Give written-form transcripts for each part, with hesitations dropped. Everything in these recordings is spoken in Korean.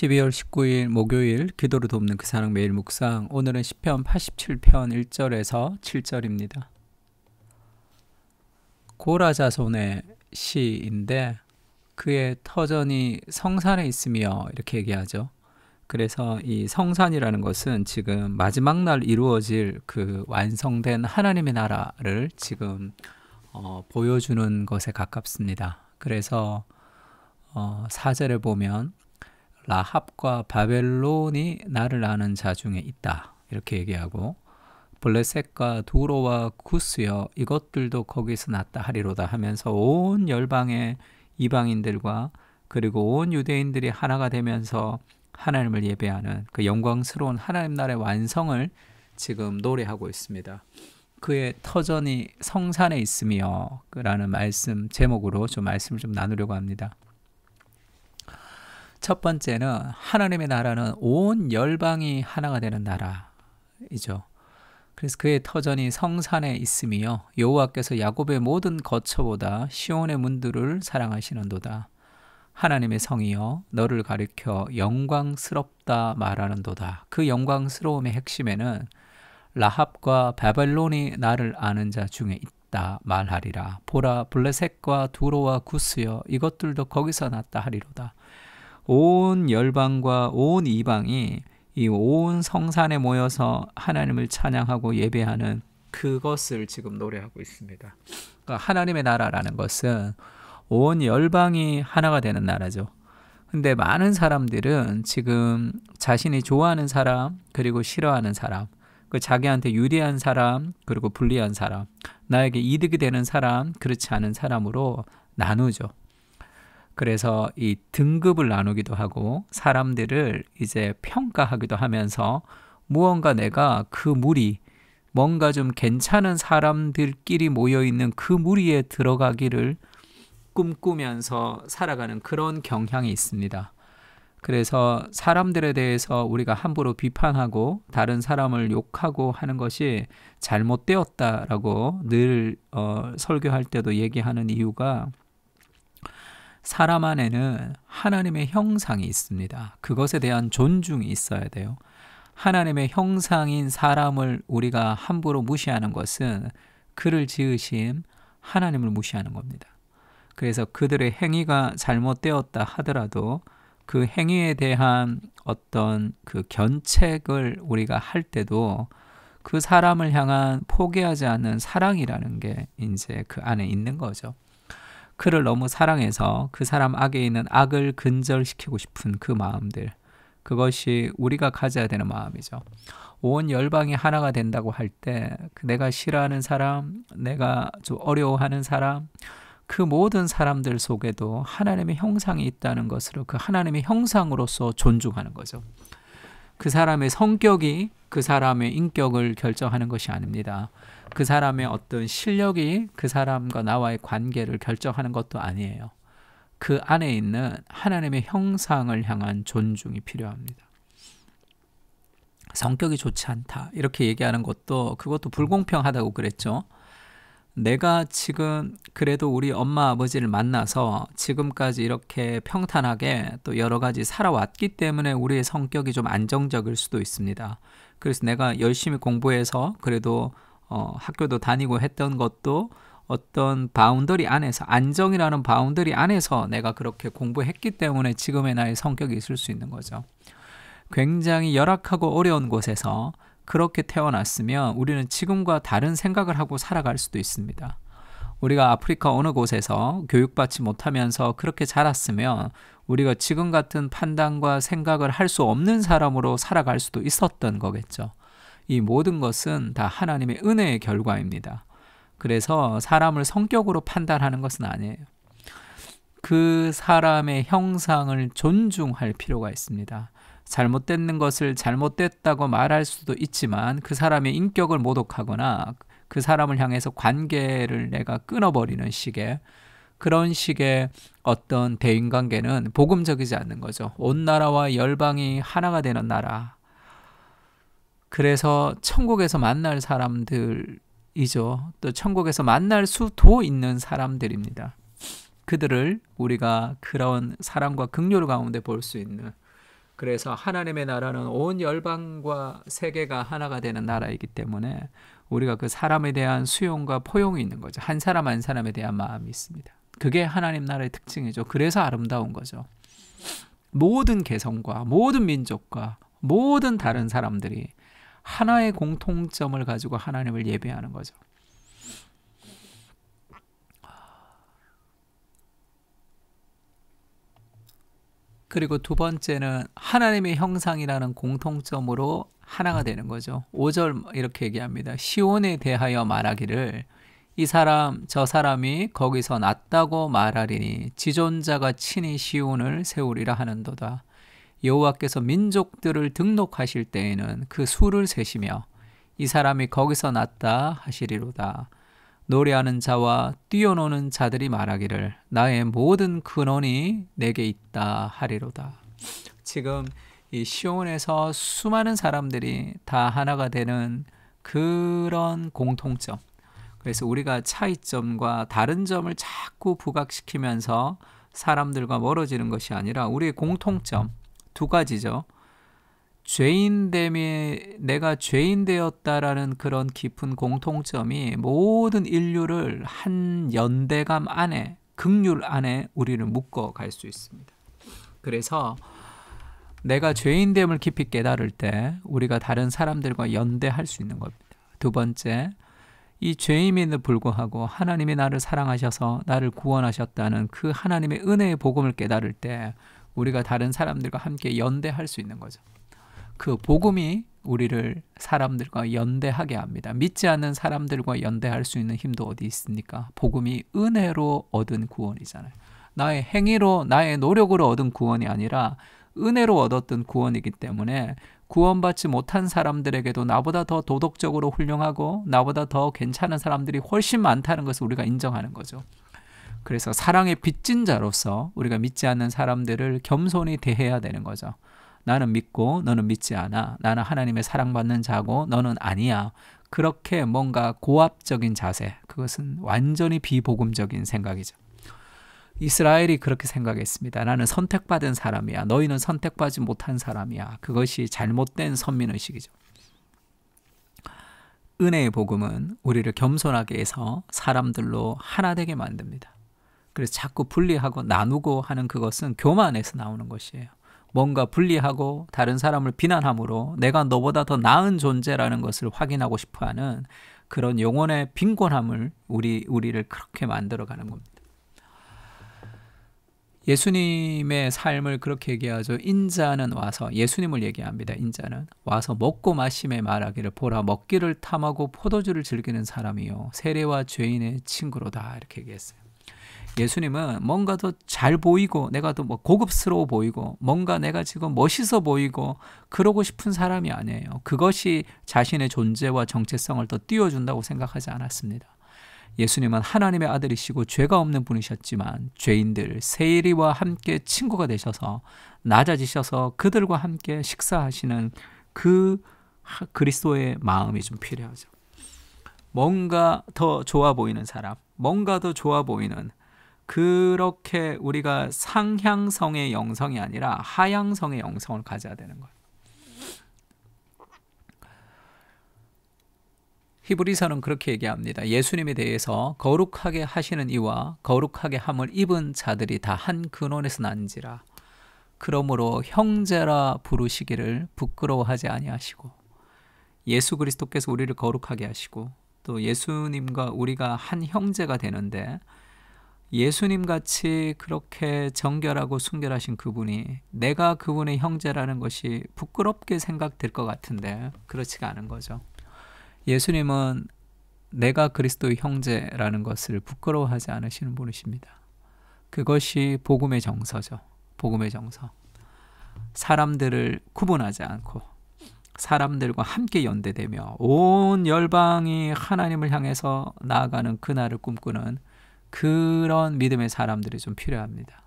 12월 19일 목요일 기도로 돕는 그 사랑 매일 묵상. 오늘은 시편 87편 1절에서 7절입니다. 고라 자손의 시인데 그의 터전이 성산에 있으며 이렇게 얘기하죠. 그래서 이 성산이라는 것은 지금 마지막 날 이루어질 그 완성된 하나님의 나라를 지금 보여주는 것에 가깝습니다. 그래서 4절에 보면 라합과 바벨론이 나를 아는 자 중에 있다 이렇게 얘기하고, 블레셋과 두로와 구스여 이것들도 거기서 났다 하리로다 하면서 온 열방의 이방인들과 그리고 온 유대인들이 하나가 되면서 하나님을 예배하는 그 영광스러운 하나님 나라의 완성을 지금 노래하고 있습니다. 그의 터전이 성산에 있으며 라는 말씀 제목으로 좀 말씀을 좀 나누려고 합니다. 첫 번째는 하나님의 나라는 온 열방이 하나가 되는 나라이죠. 그래서 그의 터전이 성산에 있으며 여호와께서 야곱의 모든 거처보다 시온의 문들을 사랑하시는도다. 하나님의 성이여 너를 가리켜 영광스럽다 말하는도다. 그 영광스러움의 핵심에는 라합과 바벨론이 나를 아는 자 중에 있다 말하리라. 보라 블레셋과 두로와 구스여 이것들도 거기서 났다 하리로다. 온 열방과 온 이방이 이 온 성산에 모여서 하나님을 찬양하고 예배하는 그것을 지금 노래하고 있습니다. 그러니까 하나님의 나라라는 것은 온 열방이 하나가 되는 나라죠. 근데 많은 사람들은 지금 자신이 좋아하는 사람, 그리고 싫어하는 사람, 그 자기한테 유리한 사람, 그리고 불리한 사람, 나에게 이득이 되는 사람, 그렇지 않은 사람으로 나누죠. 그래서 이 등급을 나누기도 하고 사람들을 이제 평가하기도 하면서 무언가 내가 그 무리, 뭔가 좀 괜찮은 사람들끼리 모여있는 그 무리에 들어가기를 꿈꾸면서 살아가는 그런 경향이 있습니다. 그래서 사람들에 대해서 우리가 함부로 비판하고 다른 사람을 욕하고 하는 것이 잘못되었다라고 늘 설교할 때도 얘기하는 이유가, 사람 안에는 하나님의 형상이 있습니다. 그것에 대한 존중이 있어야 돼요. 하나님의 형상인 사람을 우리가 함부로 무시하는 것은 그를 지으신 하나님을 무시하는 겁니다. 그래서 그들의 행위가 잘못되었다 하더라도 그 행위에 대한 어떤 그 견책을 우리가 할 때도 그 사람을 향한 포기하지 않는 사랑이라는 게 이제 그 안에 있는 거죠. 그를 너무 사랑해서 그 사람 안에 있는 악을 근절시키고 싶은 그 마음들, 그것이 우리가 가져야 되는 마음이죠. 온 열방이 하나가 된다고 할 때 내가 싫어하는 사람, 내가 좀 어려워하는 사람, 그 모든 사람들 속에도 하나님의 형상이 있다는 것으로 그 하나님의 형상으로서 존중하는 거죠. 그 사람의 성격이 그 사람의 인격을 결정하는 것이 아닙니다. 그 사람의 어떤 실력이 그 사람과 나와의 관계를 결정하는 것도 아니에요. 그 안에 있는 하나님의 형상을 향한 존중이 필요합니다. 성격이 좋지 않다 이렇게 얘기하는 것도, 그것도 불공평하다고 그랬죠. 내가 지금 그래도 우리 엄마 아버지를 만나서 지금까지 이렇게 평탄하게 또 여러 가지 살아왔기 때문에 우리의 성격이 좀 안정적일 수도 있습니다. 그래서 내가 열심히 공부해서 그래도 학교도 다니고 했던 것도 어떤 바운더리 안에서, 안정이라는 바운더리 안에서 내가 그렇게 공부했기 때문에 지금의 나의 성격이 있을 수 있는 거죠. 굉장히 열악하고 어려운 곳에서 그렇게 태어났으면 우리는 지금과 다른 생각을 하고 살아갈 수도 있습니다. 우리가 아프리카 어느 곳에서 교육받지 못하면서 그렇게 자랐으면 우리가 지금 같은 판단과 생각을 할 수 없는 사람으로 살아갈 수도 있었던 거겠죠. 이 모든 것은 다 하나님의 은혜의 결과입니다. 그래서 사람을 성격으로 판단하는 것은 아니에요. 그 사람의 형상을 존중할 필요가 있습니다. 잘못된 것을 잘못됐다고 말할 수도 있지만 그 사람의 인격을 모독하거나 그 사람을 향해서 관계를 내가 끊어버리는 식의 그런 식의 어떤 대인관계는 복음적이지 않는 거죠. 온 나라와 열방이 하나가 되는 나라. 그래서 천국에서 만날 사람들이죠. 또 천국에서 만날 수도 있는 사람들입니다. 그들을 우리가 그런 사랑과 긍휼 가운데 볼 수 있는 그래서 하나님의 나라는 온 열방과 세계가 하나가 되는 나라이기 때문에 우리가 그 사람에 대한 수용과 포용이 있는 거죠. 한 사람 한 사람에 대한 마음이 있습니다. 그게 하나님 나라의 특징이죠. 그래서 아름다운 거죠. 모든 개성과 모든 민족과 모든 다른 사람들이 하나의 공통점을 가지고 하나님을 예배하는 거죠. 그리고 두 번째는 하나님의 형상이라는 공통점으로 하나가 되는 거죠. 5절 이렇게 얘기합니다. 시온에 대하여 말하기를 이 사람 저 사람이 거기서 났다고 말하리니 지존자가 친히 시온을 세우리라 하는도다. 여호와께서 민족들을 등록하실 때에는 그 수를 세시며 이 사람이 거기서 났다 하시리로다. 노래하는 자와 뛰어노는 자들이 말하기를 나의 모든 근원이 내게 있다 하리로다. 지금 이 시온에서 수많은 사람들이 다 하나가 되는 그런 공통점. 그래서 우리가 차이점과 다른 점을 자꾸 부각시키면서 사람들과 멀어지는 것이 아니라 우리의 공통점 두 가지죠. 죄인됨이 내가 죄인 되었다라는 그런 깊은 공통점이 모든 인류를 한 연대감 안에, 극률 안에 우리를 묶어 갈 수 있습니다. 그래서 내가 죄인됨을 깊이 깨달을 때 우리가 다른 사람들과 연대할 수 있는 겁니다. 두 번째, 이 죄임에도 불구하고 하나님이 나를 사랑하셔서 나를 구원하셨다는 그 하나님의 은혜의 복음을 깨달을 때 우리가 다른 사람들과 함께 연대할 수 있는 거죠. 그 복음이 우리를 사람들과 연대하게 합니다. 믿지 않는 사람들과 연대할 수 있는 힘도 어디 있습니까? 복음이 은혜로 얻은 구원이잖아요. 나의 행위로 나의 노력으로 얻은 구원이 아니라 은혜로 얻었던 구원이기 때문에 구원받지 못한 사람들에게도 나보다 더 도덕적으로 훌륭하고 나보다 더 괜찮은 사람들이 훨씬 많다는 것을 우리가 인정하는 거죠. 그래서 사랑의 빚진 자로서 우리가 믿지 않는 사람들을 겸손히 대해야 되는 거죠. 나는 믿고 너는 믿지 않아. 나는 하나님의 사랑받는 자고 너는 아니야. 그렇게 뭔가 고압적인 자세, 그것은 완전히 비복음적인 생각이죠. 이스라엘이 그렇게 생각했습니다. 나는 선택받은 사람이야. 너희는 선택받지 못한 사람이야. 그것이 잘못된 선민의식이죠. 은혜의 복음은 우리를 겸손하게 해서 사람들로 하나 되게 만듭니다. 그래서 자꾸 분리하고 나누고 하는 그것은 교만에서 나오는 것이에요. 뭔가 분리하고 다른 사람을 비난함으로 내가 너보다 더 나은 존재라는 것을 확인하고 싶어하는 그런 영혼의 빈곤함을 우리를 그렇게 만들어가는 겁니다. 예수님의 삶을 그렇게 얘기하죠. 인자는 와서, 예수님을 얘기합니다. 인자는 와서 먹고 마심에 말하기를 보라 먹기를 탐하고 포도주를 즐기는 사람이요 세례와 죄인의 친구로다 이렇게 얘기했어요. 예수님은 뭔가 더 잘 보이고 내가 더 뭐 고급스러워 보이고 뭔가 내가 지금 멋있어 보이고 그러고 싶은 사람이 아니에요. 그것이 자신의 존재와 정체성을 더 띄워준다고 생각하지 않았습니다. 예수님은 하나님의 아들이시고 죄가 없는 분이셨지만 죄인들 세리와 함께 친구가 되셔서 낮아지셔서 그들과 함께 식사하시는 그 그리스도의 마음이 좀 필요하죠. 뭔가 더 좋아 보이는 사람, 뭔가 더 좋아 보이는 그렇게 우리가 상향성의 영성이 아니라 하향성의 영성을 가져야 되는 거예요. 히브리서는 그렇게 얘기합니다. 예수님에 대해서 거룩하게 하시는 이와 거룩하게 함을 입은 자들이 다 한 근원에서 난지라. 그러므로 형제라 부르시기를 부끄러워하지 아니하시고 예수 그리스도께서 우리를 거룩하게 하시고 또 예수님과 우리가 한 형제가 되는데 예수님같이 그렇게 정결하고 순결하신 그분이 내가 그분의 형제라는 것이 부끄럽게 생각될 것 같은데 그렇지가 않은 거죠. 예수님은 내가 그리스도의 형제라는 것을 부끄러워하지 않으시는 분이십니다. 그것이 복음의 정서죠. 복음의 정서. 사람들을 구분하지 않고 사람들과 함께 연대되며 온 열방이 하나님을 향해서 나아가는 그날을 꿈꾸는 그런 믿음의 사람들이 좀 필요합니다.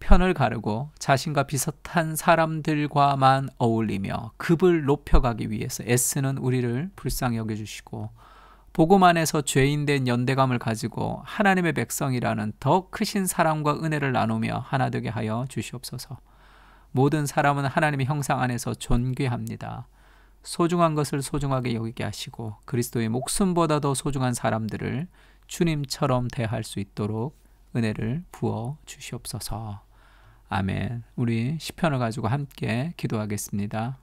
편을 가르고 자신과 비슷한 사람들과만 어울리며 급을 높여가기 위해서 애쓰는 우리를 불쌍히 여겨주시고 복음 안에서 죄인된 연대감을 가지고 하나님의 백성이라는 더 크신 사랑과 은혜를 나누며 하나 되게 하여 주시옵소서. 모든 사람은 하나님의 형상 안에서 존귀합니다. 소중한 것을 소중하게 여기게 하시고 그리스도의 목숨보다도 소중한 사람들을 주님처럼 대할 수 있도록 은혜를 부어 주시옵소서. 아멘. 우리 시편을 가지고 함께 기도하겠습니다.